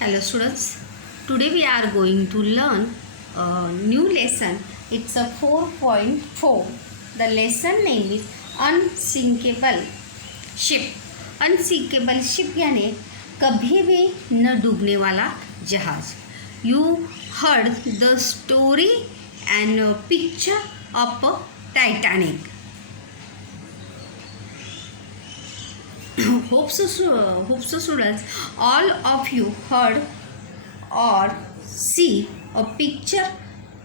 Hello students, today we are going to learn a new lesson. It's a 4.4. The lesson name is Unsinkable Ship. Unsinkable ship यानी कभी भी न डूबने वाला जहाज. You heard the story and picture of Titanic. Hope so students, all of you heard or see a picture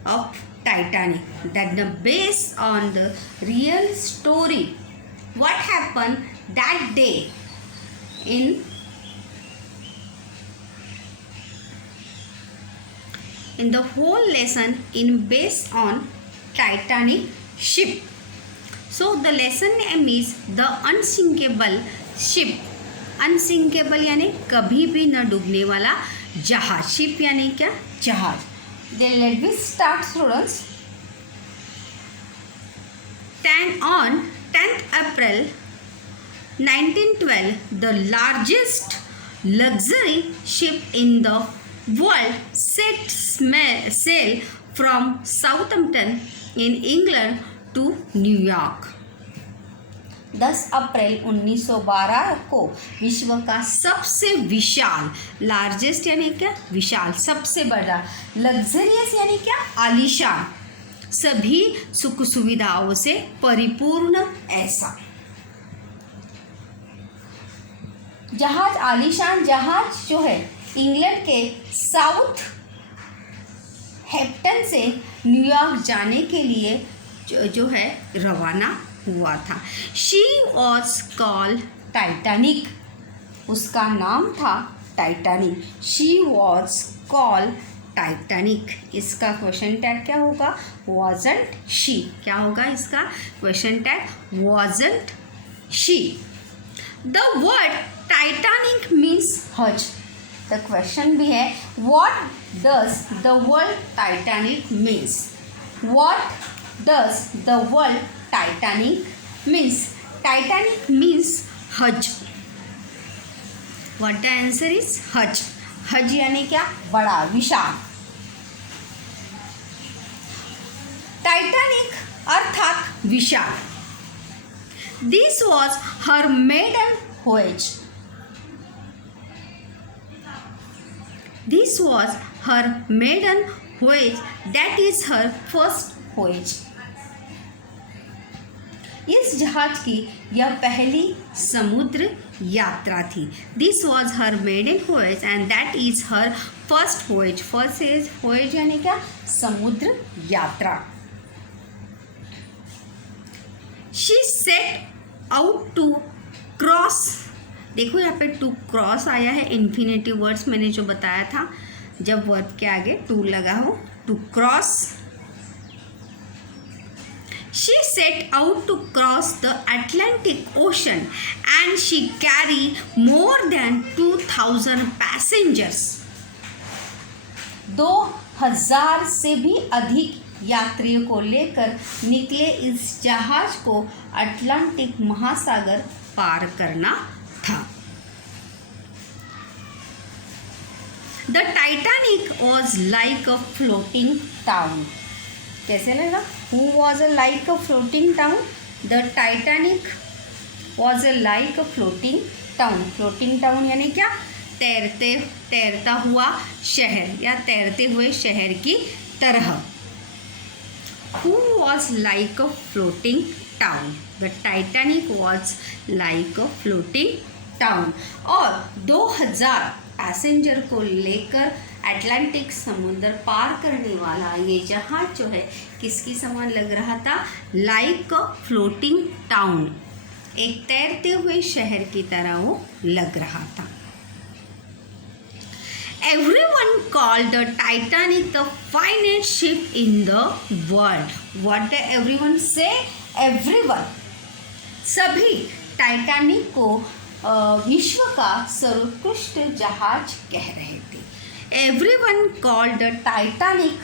of Titanic that the based on the real story what happened that day in the whole lesson in based on Titanic ship. So the lesson name is the unsinkable ship. Unsinkable यानी कभी भी न डूबने वाला जहाज. Ship यानी क्या? जहाज. Then let me start students. On 10th April 1912, the largest luxury ship in the world set sail from Southampton in England to New York. 10 अप्रैल 1912 को विश्व का सबसे विशाल, लार्जेस्ट यानी क्या? विशाल, सबसे बड़ा, लग्जरियस यानी क्या? आलीशान, सभी सुख सुविधाओं से परिपूर्ण ऐसा जहाज, आलीशान जहाज जो है इंग्लैंड के साउथ हैम्पटन से न्यूयॉर्क जाने के लिए जो है रवाना हुआ था. She was called Titanic. उसका नाम था Titanic. She was called Titanic. इसका क्वेश्चन टैग क्या होगा? Wasn't she. क्या होगा इसका question tag? Wasn't she. The word Titanic means हज. द क्वेश्चन भी है what does the word Titanic means. What does the word Titanic means? Titanic means Hajj. What the answer is? Hajj. Hajj यानी क्या? बड़ा, विशाल. Titanic अर्थात विशाल. This was her maiden voyage. This was her maiden voyage. That is her first voyage. इस जहाज की यह पहली समुद्र यात्रा थी. This was her maiden voyage and that is her first voyage. First is voyage यानी क्या? समुद्र यात्रा. She set out to cross. देखो यहाँ पे टू क्रॉस आया है. इन्फिनेटिव वर्ड्स मैंने जो बताया था, जब वर्ब के आगे टू लगा हो, to cross. She set out to cross the Atlantic Ocean and she carried more than 2,000 passengers. 2,000 से भी अधिक यात्रियों को लेकर निकले इस जहाज को अटलांटिक महासागर पार करना था. The Titanic was like a floating town. कैसे लगा? Who was a like a floating town? The Titanic was a like a floating town. Floating town यानी क्या? तैरता हुआ शहर या तैरते हुए शहर की तरह. Who was like a floating town? The Titanic was like a floating town. और 2,000 पैसेंजर को लेकर अटलांटिक समुद्र पार करने वाला ये जहाज जो है किसकी समान लग रहा था? लाइक अ फ्लोटिंग टाउन. एक तैरते हुए शहर की तरह वो लग रहा था. Everyone called the Titanic the finest ship in the world. What the everyone से? एवरीवन, सभी टाइटैनिक को विश्व का सर्वोत्कृष्ट जहाज कह रहे थे. Everyone called the Titanic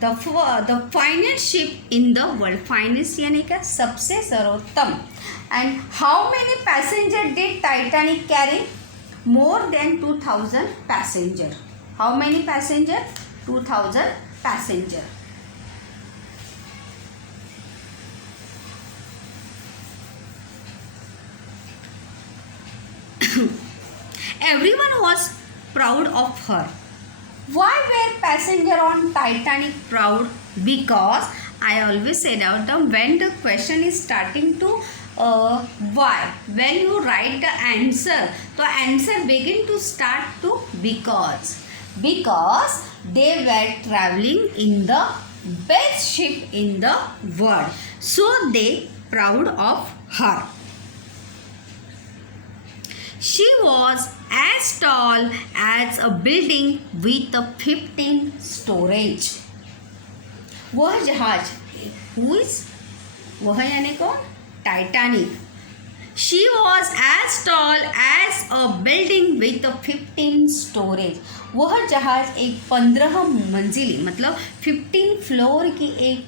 the finest ship in the world. finest यानी क्या? सबसे सर्वोत्तम. And how many passengers did Titanic carry? More than 2000 passengers. How many passengers? 2000 passengers. Everyone was proud of her. Why were passengers on Titanic proud? Because I always said out that when the question is starting to why, when you write the answer, the answer begin to start to because they were traveling in the best ship in the world, so they proud of her. She was as tall as a building with a 15 storage. वह जहाज who is वह यानी कौन? Titanic. She was as tall as a building with a 15 storage. वह जहाज एक 15 मंजिली मतलब 15 floor की एक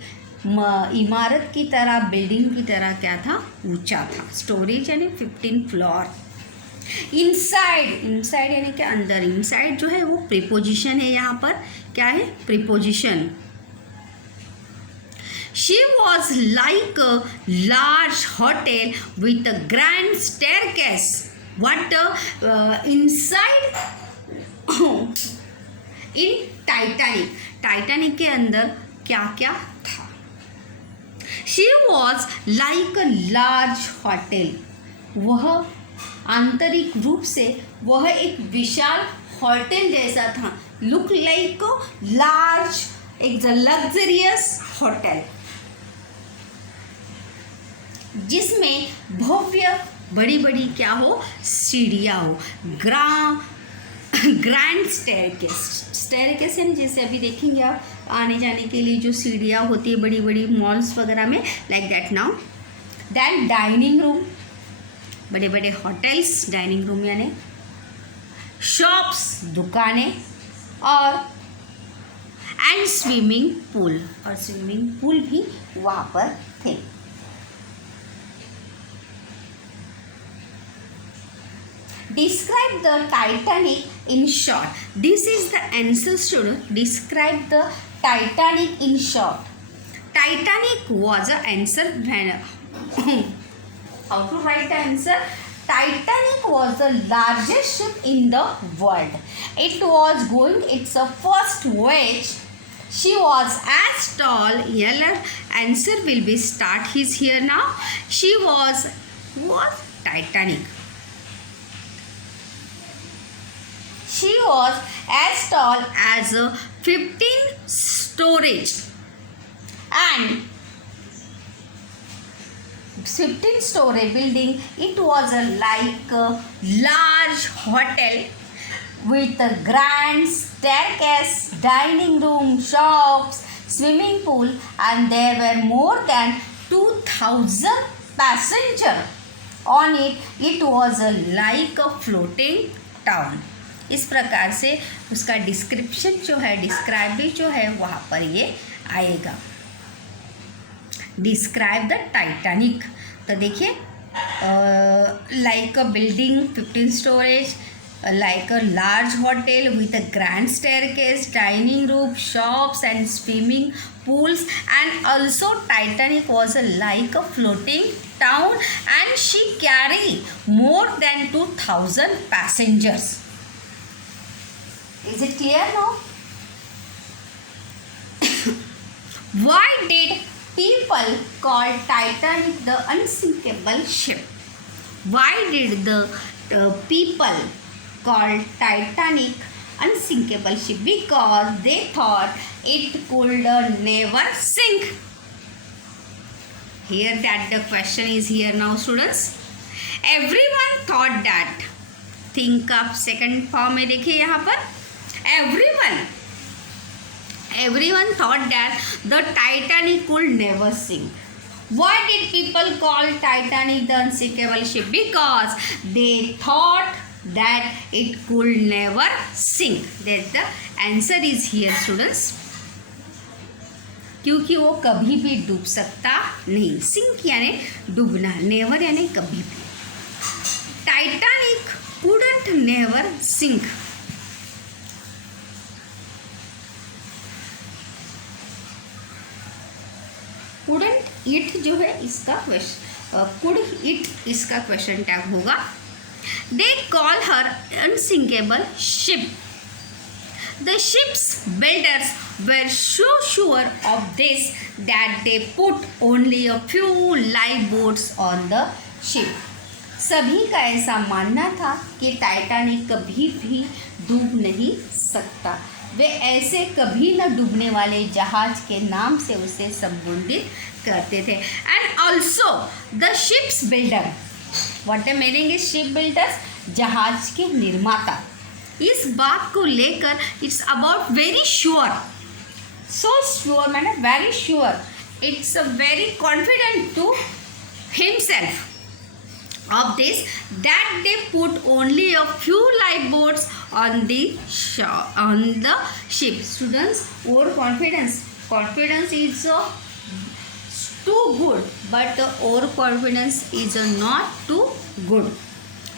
इमारत की तरह, बिल्डिंग की तरह क्या था? ऊंचा था. स्टोरेज यानी 15 फ्लोर. इनसाइड यानी कि अंदर. इनसाइड जो है वो प्रीपोजिशन है. यहाँ पर क्या है? Preposition. She was like a large hotel with a grand staircase. What inside in Titanic? Titanic के अंदर क्या क्या था? She was like a large hotel. वह आंतरिक रूप से वह एक विशाल होटल जैसा था. लुक लाइक लार्ज, एक लग्जरियस होटल जिसमें भव्य बड़ी बड़ी क्या हो? सीढ़ियाँ हो. ग्रैंड स्टेयरकेस यानी जैसे अभी देखेंगे आप आने जाने के लिए जो सीढ़ियाँ होती है बड़ी बड़ी मॉल्स वगैरह में, like that. Now then dining room, बड़े बड़े होटल्स, डाइनिंग रूम यानी शॉप्स, दुकानें, और एंड स्विमिंग पूल, और स्विमिंग पूल भी वहाँ पर थे. Describe the Titanic in short. This is the answer, student. Describe the Titanic in short. Titanic was the answer. How to write the answer? Titanic was the largest ship in the world. It was going its first voyage. She was as tall. Answer will be start is here now. She was Titanic. She was as tall as a 15 storage and 15 story building. It was like a large hotel with a grand staircase, dining room, shops, swimming pool, and there were more than 2000 passengers on it. It was like a floating town. इस प्रकार से उसका description जो है, describe भी जो है वहाँ पर ये आएगा. Describe the Titanic. तो देखिए like a building 15 storage, like a large hotel with a grand staircase, dining room, shops and swimming pools, and also Titanic was like a floating town and she carried more than 2000 passengers. Is it clear now? Why did people call Titanic the unsinkable ship? Why did the people call Titanic unsinkable ship? Because they thought it could never sink. Here that the question is here now, students. Everyone thought that. Think of second form में देखिए यहाँ पर. Everyone thought that the Titanic could never sink. Why did people call Titanic the unsinkable ship? Because they thought that it could never sink. That the answer is here, students. क्योंकि वो कभी भी डूब सकता नहीं। सिंक यानी डूबना, never यानी कभी भी। Titanic couldn't never sink. Couldn't it जो है इसका कुड इट इसका क्वेश्चन टैग होगा। They call her unsinkable ship. The ship's builders were so sure of this that they put only a few lifeboats on the ship. सभी का ऐसा मानना था कि टाइटैनिक कभी भी डूब नहीं सकता। वे ऐसे कभी न डूबने वाले जहाज के नाम से उसे संबोधित करते थे। And also the ships builder, what the meaning is ship builders, जहाज के निर्माता। इस बात को लेकर it's about very sure, so sure मैंने very sure, it's a very confident to himself of this that they put only a few lifeboats on the ship. Students, over confidence is too good, but the over confidence is not too good,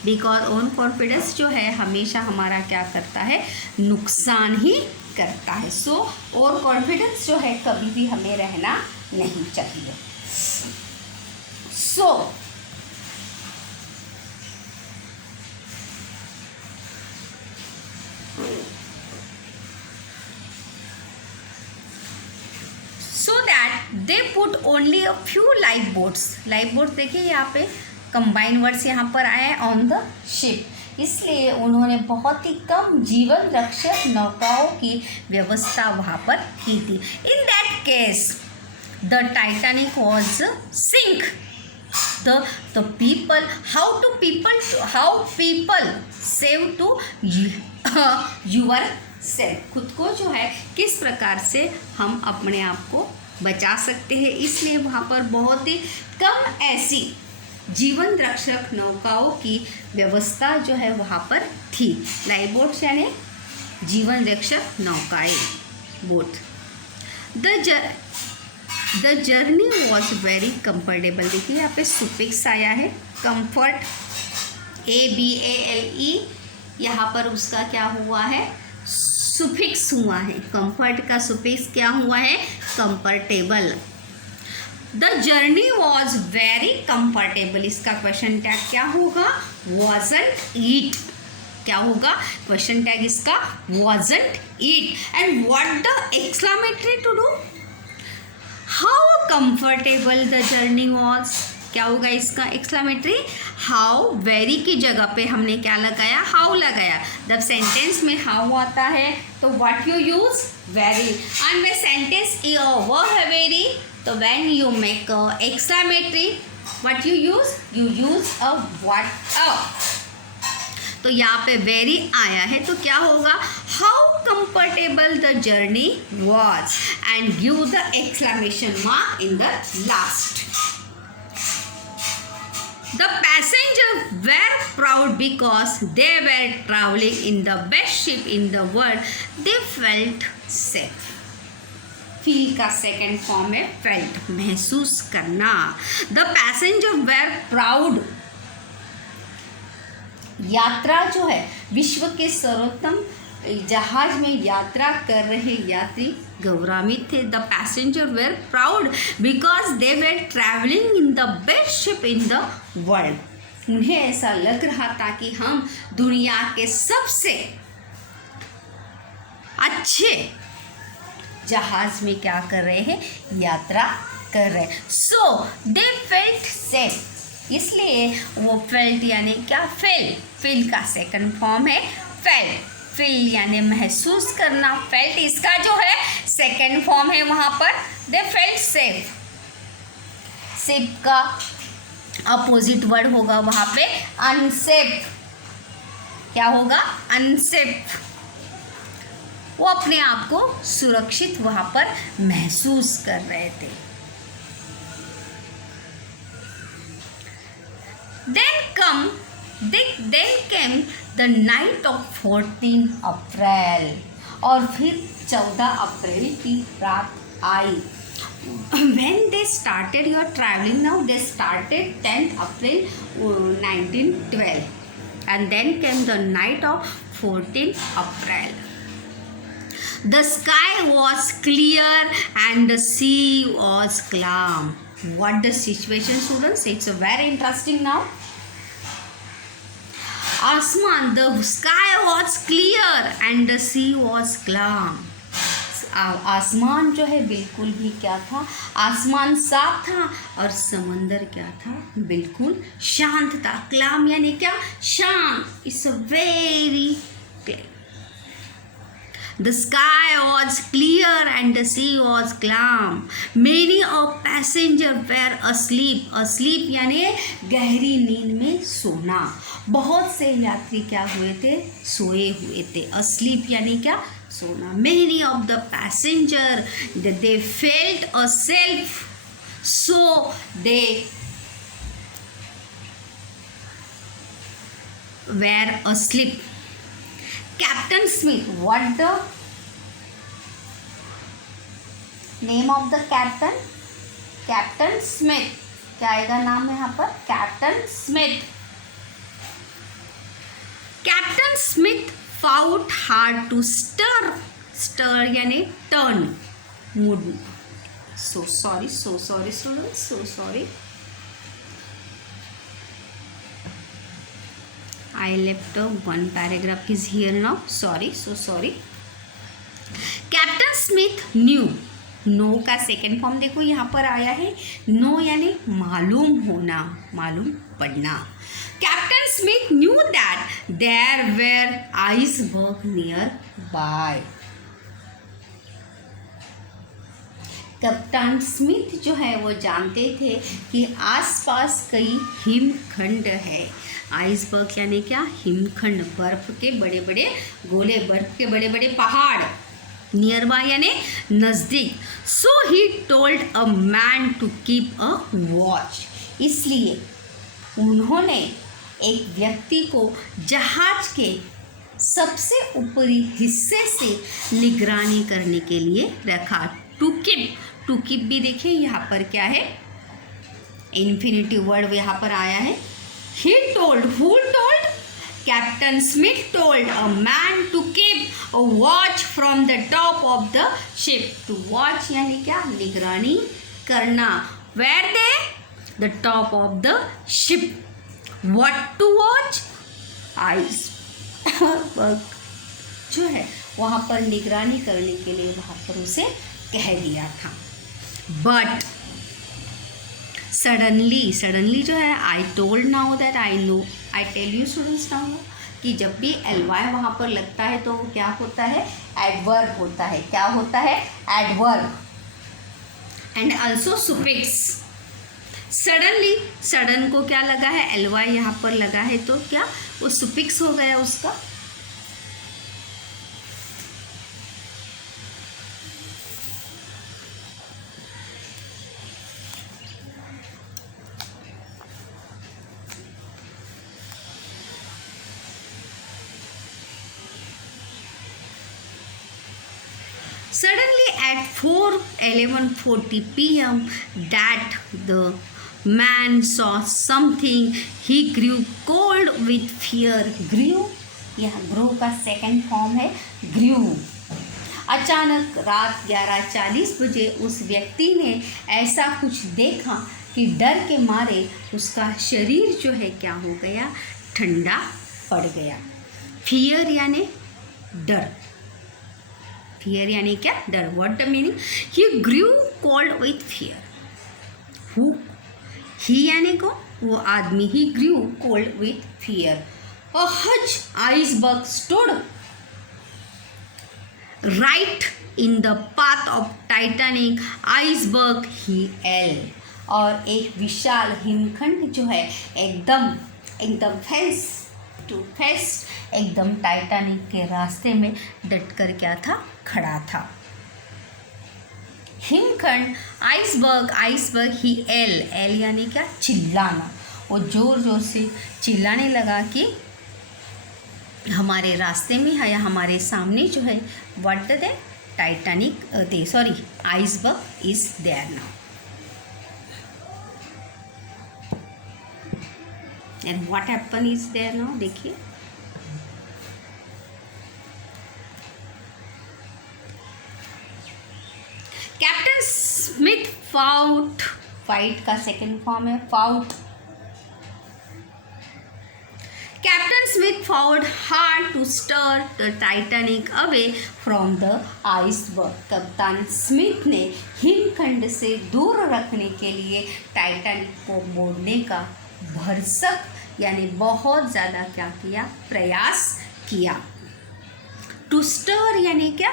because over confidence जो है हमेशा हमारा क्या करता है, नुकसान ही करता है। सो ओवर कॉन्फिडेंस जो है कभी भी हमें रहना नहीं चाहिए। So that they put only a few life boats. Life boats देखिए यहाँ पे कंबाइन वर्ड्स यहाँ पर आए हैं, ऑन द शिप। इसलिए उन्होंने बहुत ही कम जीवन रक्षक नौकाओं की व्यवस्था वहाँ पर की थी। In that case the Titanic was sink. The people how people save to yourself. खुद को जो है किस प्रकार से हम अपने आप को बचा सकते हैं, इसलिए वहाँ पर बहुत ही कम ऐसी जीवन रक्षक नौकाओं की व्यवस्था जो है वहाँ पर थी। लाइफ बोट्स यानी जीवन रक्षक नौकाएं, boat. The journey was very comfortable. देखिए यहाँ पे सुफिक्स आया है कंफर्ट, ABALE, यहाँ पर उसका क्या हुआ है, सुफिक्स हुआ है। कंफर्ट का सुफिक्स क्या हुआ है, comfortable. The journey was very comfortable, इसका क्वेश्चन टैग क्या होगा, वॉजंट इट। क्या होगा क्वेश्चन टैग इसका, wasn't it. And what the exclamatory to do, how comfortable the journey was. क्या होगा इसका एक्सक्लेमेटरी, हाउ। वेरी की जगह पे हमने क्या लगाया, हाउ लगाया। जब सेंटेंस में हाउ आता है तो what you use, very. And way sentence verb है वेरी, तो when you make exclamatory what you use a what a. तो यहाँ पे वेरी आया है तो क्या होगा, how comfortable the journey was, and give the exclamation mark in the last. The passengers were proud because they were traveling in the best ship in the world. They felt safe. Feel का second form है felt, महसूस करना। The passengers were proud. यात्रा जो है, विश्व के सर्वोत्तम जहाज में यात्रा कर रहे यात्री गौरवान्वित थे। The passenger were proud because they were travelling in the best ship in the world. उन्हें ऐसा लग रहा था कि हम दुनिया के सबसे अच्छे जहाज में क्या कर रहे हैं, यात्रा कर रहे हैं। सो दे फेल्ट सेफ, इसलिए वो फेल्ट यानी क्या, फेल का सेकंड फॉर्म है फेल्ट। फील यानी महसूस करना, फेल्ट इसका जो है सेकेंड फॉर्म है वहाँ पर। दे फेल्ट सेफ, सेफ का अपोजिट वर्ड होगा वहाँ पे अनसेफ। क्या होगा, अनसेफ। वो अपने आप को सुरक्षित वहाँ पर महसूस कर रहे थे। Then came the night of 14 अप्रैल, और फिर 14 अप्रैल की रात आई। when they started your traveling now, they started 10th April 1912, and then came the night of 14th April. The sky was clear and the sea was calm. What the situation, students? It's a very interesting now. आसमान, the sky was clear and the sea was calm. आसमान जो है बिल्कुल भी क्या था, आसमान साफ था और समंदर क्या था, बिल्कुल शांत था. क्लाम यानी क्या, शांत. It's a very clear. The sky was clear and the sea was calm. Many of passengers were asleep. Asleep यानी गहरी नींद में सोना. बहुत से यात्री क्या हुए थे, सोए हुए थे. Asleep यानी क्या, सोना. Many of the passengers they felt asleep, so they were asleep. Captain Smith, what the name of the captain? Captain Smith. क्या आएगा नाम है यहाँ पर, Captain Smith. Captain Smith fought hard to stir यानी turn mood. So sorry students, so sorry. I left one paragraph is here now. Sorry, so sorry. Captain Smith knew. Know का second form देखो यहाँ पर आया है. No यानी मालूम होना, मालूम पड़ना. Captain Smith knew that there were iceberg nearby. कप्तान स्मिथ जो है वो जानते थे कि आसपास कई हिमखंड है. आइसबर्ग यानी क्या, हिमखंड, बर्फ के बड़े बड़े गोले, बर्फ के बड़े बड़े पहाड़. नियर बाय यानी नज़दीक. So he told a man to keep a watch. इसलिए उन्होंने एक व्यक्ति को जहाज के सबसे ऊपरी हिस्से से निगरानी करने के लिए रखा. टू कीप भी देखिए यहाँ पर क्या है, इन्फिनिटिव वर्ड यहाँ पर आया है. He told, who told? Captain Smith told a man to keep a watch from the top of the ship. To watch यानी क्या, निगरानी करना. Where they? The top of the ship. What to watch? Iceberg जो है वहाँ पर निगरानी करने के लिए वहाँ पर उसे कह दिया था. But सडनली जो है, I told now that I know, I tell you students now, कि जब भी एल वाई वहाँ पर लगता है तो क्या होता है, एडवर्ब होता है. क्या होता है, adverb. And also suffix. Suddenly, sudden को क्या लगा है, एल वाई यहाँ पर लगा है तो क्या, वो सुफिक्स हो गया उसका. Suddenly at 11:40 p.m. that the man saw something. He grew cold with fear. Grew, यह grow का सेकेंड फॉर्म है grew. अचानक रात 11:40 बजे उस व्यक्ति ने ऐसा कुछ देखा कि डर के मारे उसका शरीर जो है क्या हो गया, ठंडा पड़ गया. फियर यानी डर. फियर यानी क्या, डर. What the meaning, he grew cold with fear. हु, ही यानी को, वो आदमी, he grew cold with fear. A huge iceberg stood right in the path of Titanic iceberg he एल. और एक विशाल हिमखंड जो है एकदम फेस टू फेस, एकदम टाइटैनिक के रास्ते में डटकर क्या था, खड़ा था. हिमखंड, आइसबर्ग ही एल यानी क्या, चिल्लाना. वो जोर जोर से चिल्लाने लगा कि हमारे रास्ते में है या हमारे सामने जो है, what they Titanic, iceberg is there now. And what happened is there now, देखिए. कैप्टन स्मिथ फाउट, फाइट का सेकेंड फॉर्म है fought. Captain Smith fought hard to steer the Titanic away from the iceberg. कप्तान Smith ने हिमखंड से दूर रखने के लिए टाइटैनिक को मोड़ने का भरसक यानी बहुत ज़्यादा क्या किया, प्रयास किया. टू स्टर यानी क्या,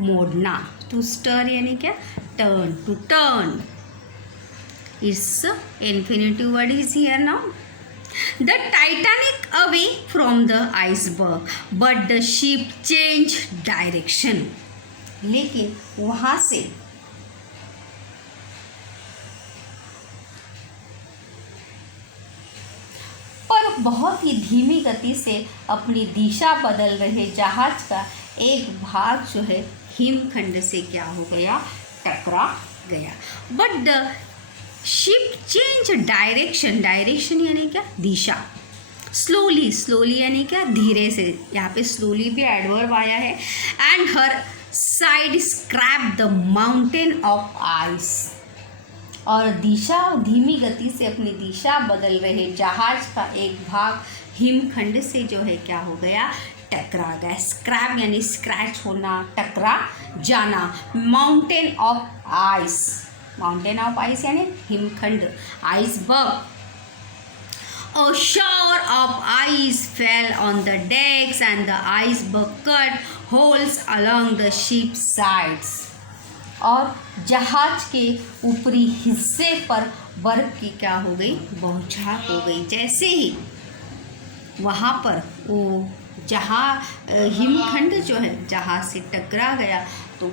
मोड़ना. टू स्टर यानी क्या, turn. To turn it's infinitive word is here now. The Titanic away from the iceberg, but the ship changed direction. लेकिन वहाँ से पर बहुत ही धीमी गति से अपनी दिशा बदल रहे जहाज का एक भाग जो है हिमखंड से क्या हो गया, टकरा गया. But the ship change direction. Direction यानी क्या, दिशा. स्लोली, स्लोली यानी क्या, धीरे से. यहाँ पे स्लोली भी एडवर्ब आया है. And her side scrap the mountain of ice. और दिशा, धीमी गति से अपनी दिशा बदल रहे जहाज का एक भाग हिमखंड से जो है क्या हो गया, टकरा गया. स्क्रैप यानी स्क्रैच होना, टकरा जाना. Mountain of ice. Mountain of ice यानी हिमखंड, iceberg. A shower of ice fell on the decks and the iceberg cut holes along the ship's sides. और जहाज के ऊपरी हिस्से पर बर्फ की क्या हो गई, बौछार हो गई. जैसे ही वहाँ पर वो जहाँ हिमखंड जो है जहाज से टकरा गया तो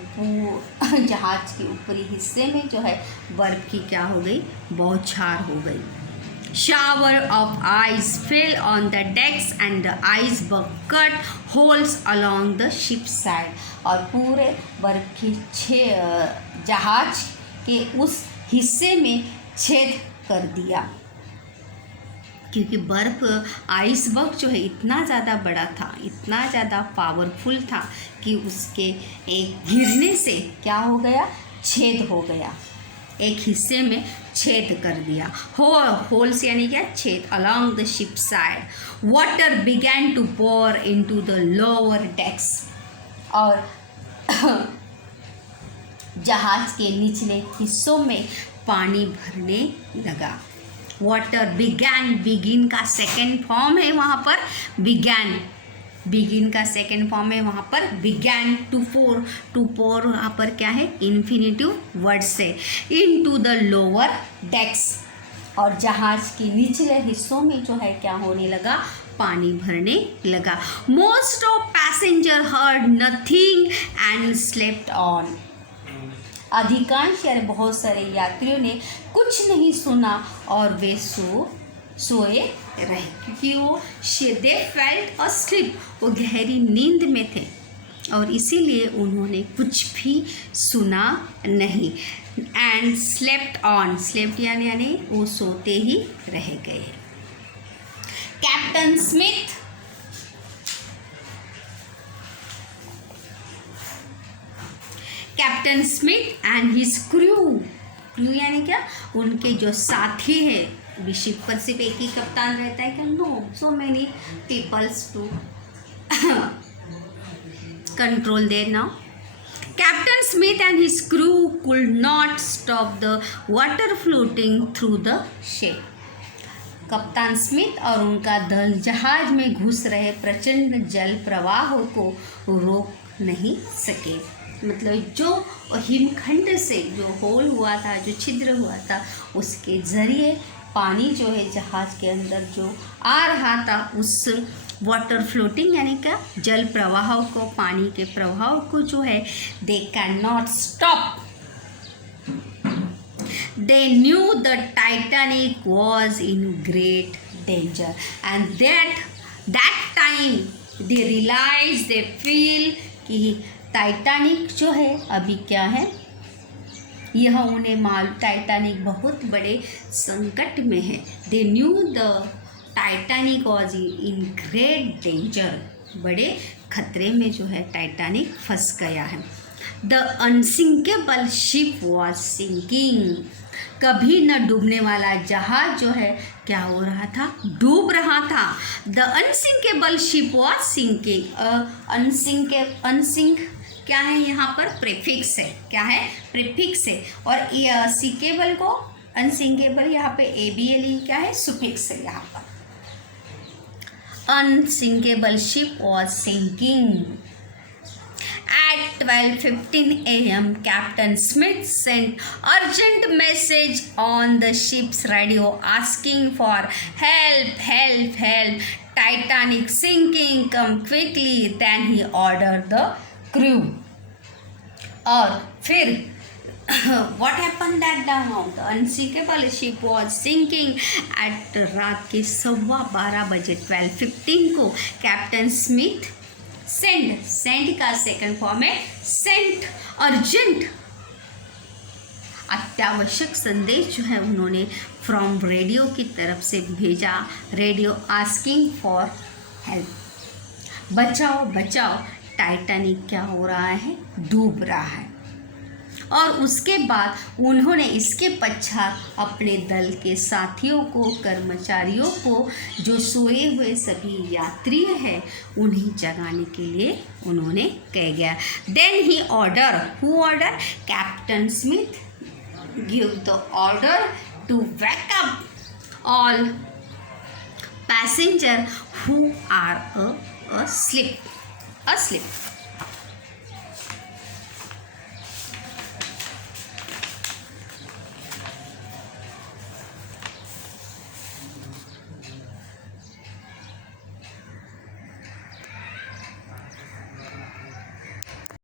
जहाज के ऊपरी हिस्से में जो है बर्फ की क्या हो गई, बौछार हो गई. Shower of ice fell on the decks and the iceberg cut holes along the ship's side. और पूरे बर्फ की जहाज के उस हिस्से में छेद कर दिया. क्योंकि बर्फ, आइसबर्ग जो है इतना ज़्यादा बड़ा था, इतना ज़्यादा पावरफुल था कि उसके एक गिरने से क्या हो गया, छेद हो गया. एक हिस्से में छेद कर दिया. होल्स यानी क्या, छेद. Along the ship side water began to pour into the lower decks. और जहाज के निचले हिस्सों में पानी भरने लगा. वाटर बिगैन, बिगिन का सेकेंड फॉर्म है वहाँ पर बिगैन. बिगिन का सेकेंड फॉर्म है वहाँ पर began. To pour, to pour वहाँ पर क्या है, इन्फिनेटिव वर्ड से. Into the lower decks. और जहाज के निचले हिस्सों में जो है क्या होने लगा, पानी भरने लगा. Most of passenger heard nothing and slept on. अधिकांश यानी बहुत सारे यात्रियों ने कुछ नहीं सुना और वे सोए रहे. क्योंकि वो दे फेल्ट अस्लीप, वो गहरी नींद में थे और इसीलिए उन्होंने कुछ भी सुना नहीं. And slept on. स्लेप्ट यानी वो सोते ही रह गए. Captain Smith captain Smith and his crew. Crew यानी क्या, उनके जो साथी है. शिप पर सिर्फ एक ही कप्तान रहता है क्या, no, so many peoples to control there now. Captain Smith and his crew could not stop the water floating through the ship. कप्तान स्मिथ और उनका दल जहाज में घुस रहे प्रचंड जल प्रवाह को रोक नहीं सके. मतलब जो हिमखंड से जो होल हुआ था, जो छिद्र हुआ था, उसके ज़रिए पानी जो है जहाज के अंदर जो आ रहा था, उस वाटर फ्लोटिंग यानी क्या, जल प्रवाह को, पानी के प्रवाह को जो है they can not stop. They knew the Titanic was in great danger and that time they realize, they feel कि टाइटैनिक जो है अभी क्या है, यह उन्हें टाइटैनिक बहुत बड़े संकट में है। They knew the Titanic was in great danger, बड़े खतरे में जो है टाइटैनिक फंस गया है। The unsinkable ship was sinking, कभी न डूबने वाला जहाज जो है क्या हो रहा था, डूब रहा था। The unsinkable ship was sinking, unsink क्या है यहाँ पर, प्रीफिक्स है, क्या है, प्रीफिक्स है। और सिंकेबल को, अनसिंकेबल यहाँ पे ABLE क्या है, सुफिक्स है यहाँ पर। Unsinkable ship was sinking. At 12:15 a.m., Captain Smith sent urgent message on the ship's radio asking for help, help, help. Titanic sinking, come quickly. Then he ordered the crew. और फिर what happened that now the unsinkable ship was sinking at रात के 12:15 बजे 12:15 को captain Smith send का second form है Saint, urgent, अत्यावश्यक संदेश जो है उन्होंने फ्रॉम रेडियो की तरफ से भेजा। रेडियो आस्किंग फॉर हेल्प, बचाओ बचाओ, टाइटैनिक क्या हो रहा है, डूब रहा है। और उसके बाद उन्होंने इसके पश्चात अपने दल के साथियों को, कर्मचारियों को, जो सोए हुए सभी यात्री हैं उन्हें जगाने के लिए उन्होंने कह गया। देन ही order, who order, Captain Smith give the order to wake up all passenger who are asleep.